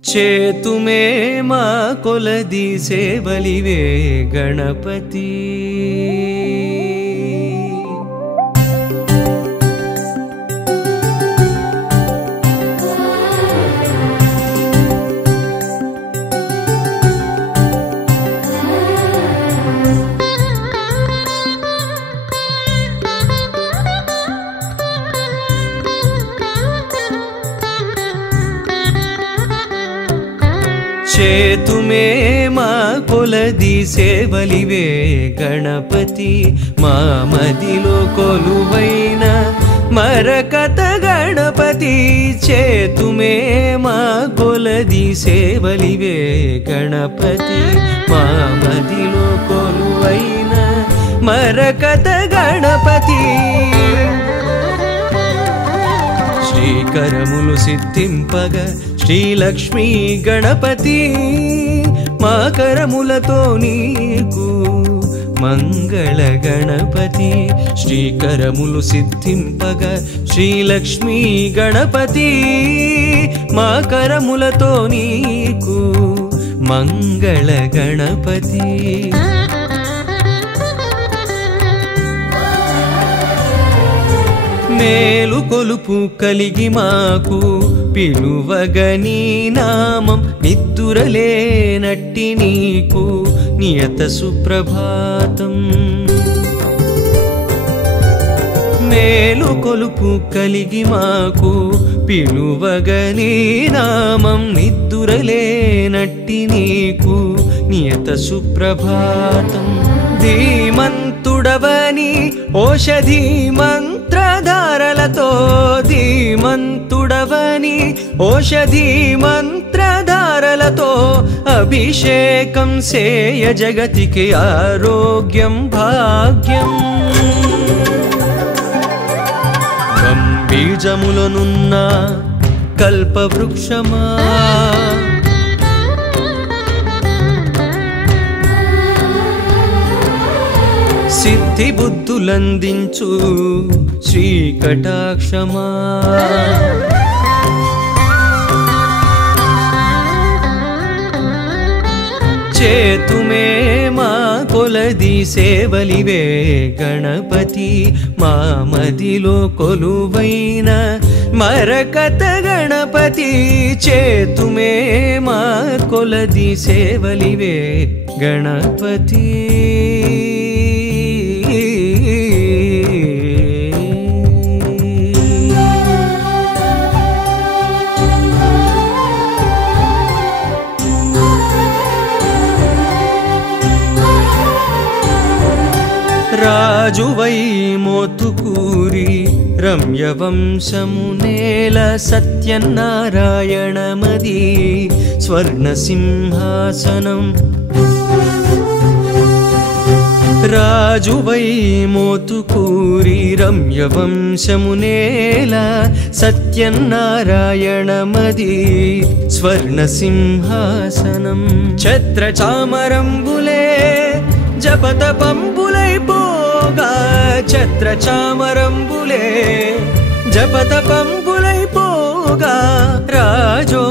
చేతుమే మా కొలది సేవలివే గణపతి చేతుమే మా కొలది సేవలివే గణపతి మా మదిలో కొలువైన మరకత గణపతి చేతుమే మా కొలది సేవలివే గణపతి మా మదిలో కొలువైన మరకత గణపతి శ్రీకరములు సిద్ధింపగ శ్రీలక్ష్మీ గణపతి మా కరములతో నీకు మంగళ గణపతి శ్రీకరములు సిద్ధింపగ శ్రీలక్ష్మీ గణపతి మా కరములతో నీకు మంగళ గణపతి మేలు కొలుపు కలిగి మాకు పిలువగని నామం నిద్దురలేనట్టి నీకు నియత సుప్రభాతం మేలు కొలుపు కలిగి మాకు పిలువగని నామం నిద్దురలేనట్టి నీకు నియత సుప్రభాతం ధీమంతుడవని ఓషధి మంత్రధారలతో ధీమంతుడవని ఓషధి మంత్రధారలతో అభిషేకం సేయ జగతికి ఆరోగ్యం భాగ్యం బీజములనున్న కల్పవృక్షమా సిద్ధి బుద్ధులందించు శ్రీకటాక్షమా చేతుమే మా కొలది సేవలివే గణపతి మా మదిలో కొలువైన మరకత గణపతి చేతుమే మా కొలది సేవలివే గణపతి రాజువై మోతుకూరి రమ్యవంశమునేల సత్యనారాయణమది స్వర్ణసింహాసనం రాజువై మోతుకూరి రమ్యవంశమునేల సత్యనారాయణమది స్వర్ణసింహాసనం ఛత్రచామరంబులే జపతపంబులై పోగా ఛత్రచామరంబులే జపతపంబులై పోగా రాజోపచారమిదే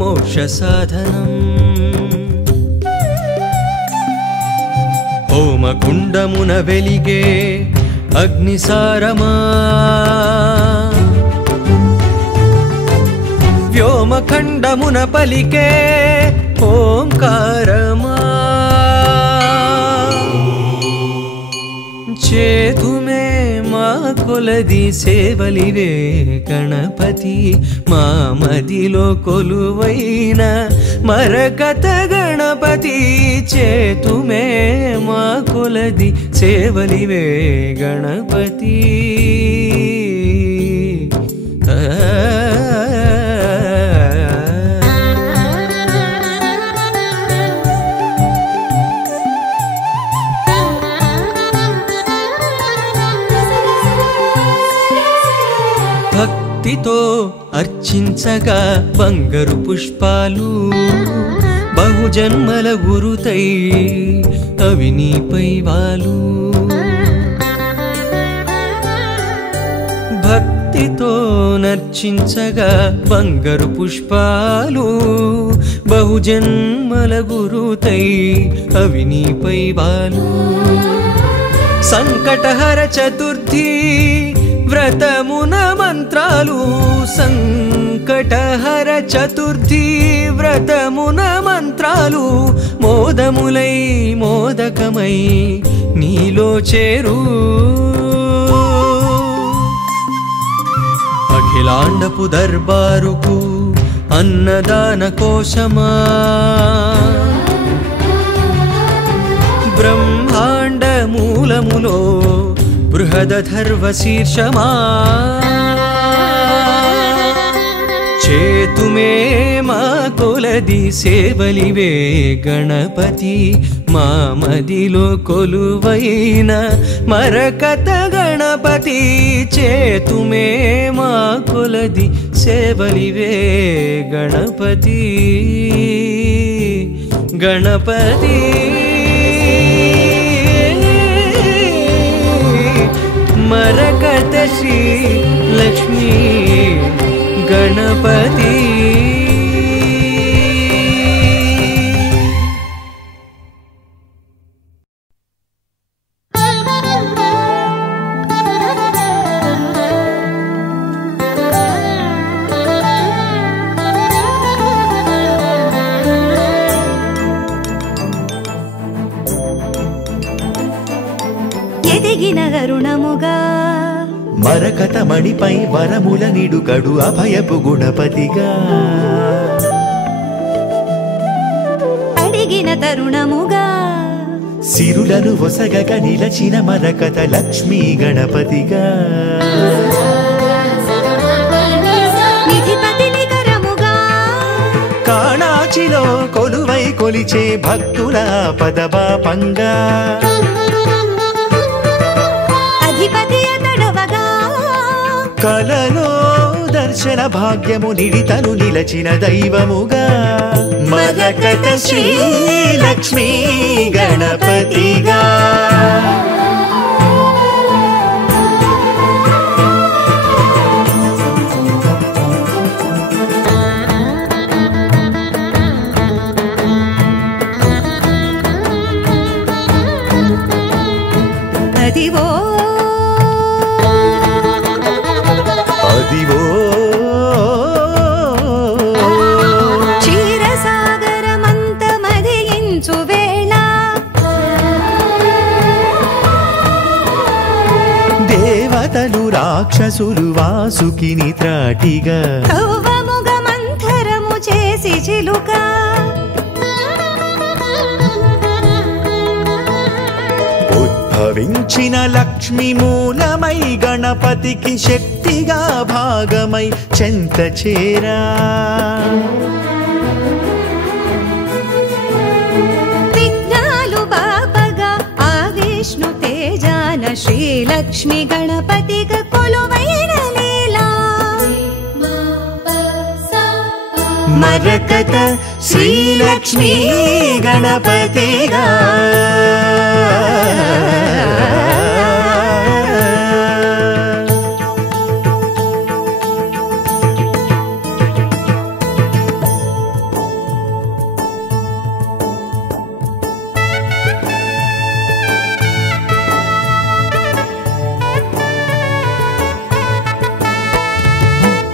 మోక్ష సాధనం హోమకుండమున వెలిగే అగ్నిసారమా వ్యోమఖండమున పలికే ఓంకారమా చేతుమే మా కొలది సేవలివే గణపతి మా మదిలో కొలువైన మరకత గణపతి చేతుమే మా కొలది సేవలివే గణపతి భక్తితో అర్చించగా బంగారు పుష్పాలు బహుజన్మల గురుతై అవి నీపై వాలు భక్తి భక్తితో నర్చించగా బంగారు పుష్పాలు బహుజన్మల గురుతై అవి నీపై బాలు సంకటహర చతుర్థి వ్రతమున మంత్రాలు సంకటహర చతుర్థి వ్రతమున మంత్రాలు మోదములై మోదకమై నీలో చేరు అఖిలాండపు దర్బారుకు అన్నదాన కోశమా బ్రహ్మాండ మూలములో బృహదధర్వ శీర్షమా చేతుమే మా కొలది సేవలివే గణపతి మా మదిలో కొలువైన మరకత గణపతి చేతుమే మా కొలది సేవలివే గణపతి గణపతి మరకత శ్రీ లక్ష్మీ గణపతి ఎదిగిన కరుణముగా మరకత మణిపై వరముల నిడుకడు అభయపు గుణపతిగా అడిగిన తరుణముగా సిరులను ఒసగక నిలచిన మరకత లక్ష్మీ గణపతిగా నిధిపతి నికరముగా కాణాచిలో కొలువై కొలిచే భక్తుల పదపాపంగా కలలో దర్శన భాగ్యము నిడితను నిలచిన దైవముగా మరకత శ్రీ లక్ష్మీ గణపతిగా అదివో క్షీరసాగరమంతమధియించు వేళ దేవతలు రాక్షసులు వాసుకిని త్రాటిగా కవ్వముగ మంథరము చేసి చిలుక ఉద్భవించిన లక్ష్మి మూలమై గణపతికి శక్తిగా భాగమై చెంత చేరా విఘ్నాలు బాపగా ఆ విష్ణు తేజాన శ్రీలక్ష్మి గణపతిగా కొలువైన లీలా మరకత శ్రీలక్ష్మీ గణపతిగా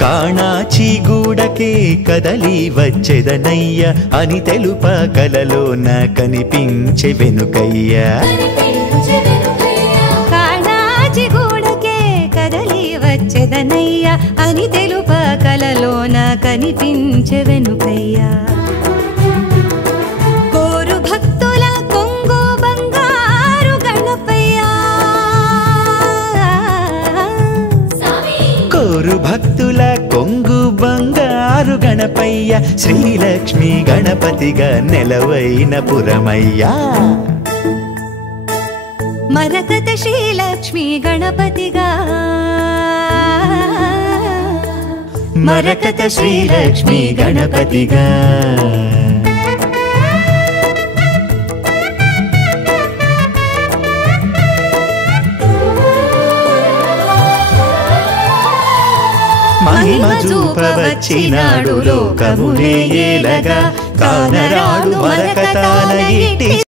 కాణాచి గూడకే కదలి వచ్చెదనయ్య అని తెలుప కలలోన కనిపించే వెనుకయ్య కాణాచి గూడకే కదలి వచ్చెదనయ్య అని తెలుప కలలోన కనిపించే వెనుకయ్య కోరు భక్తుల కొంగు బంగారు గణపయ్య కోరు భక్తుల కొంగు బంగారు గణపయ్య శ్రీలక్ష్మి గణపతిగా నెలవైన పురమయ్యా మరకత శ్రీలక్ష్మి గణపతిగా మరకత శ్రీలక్ష్మి గణపతిగా చూపవచ్చినాడు లోకమునే ఏలగా కానరాడు మరకతాన ఇట్టి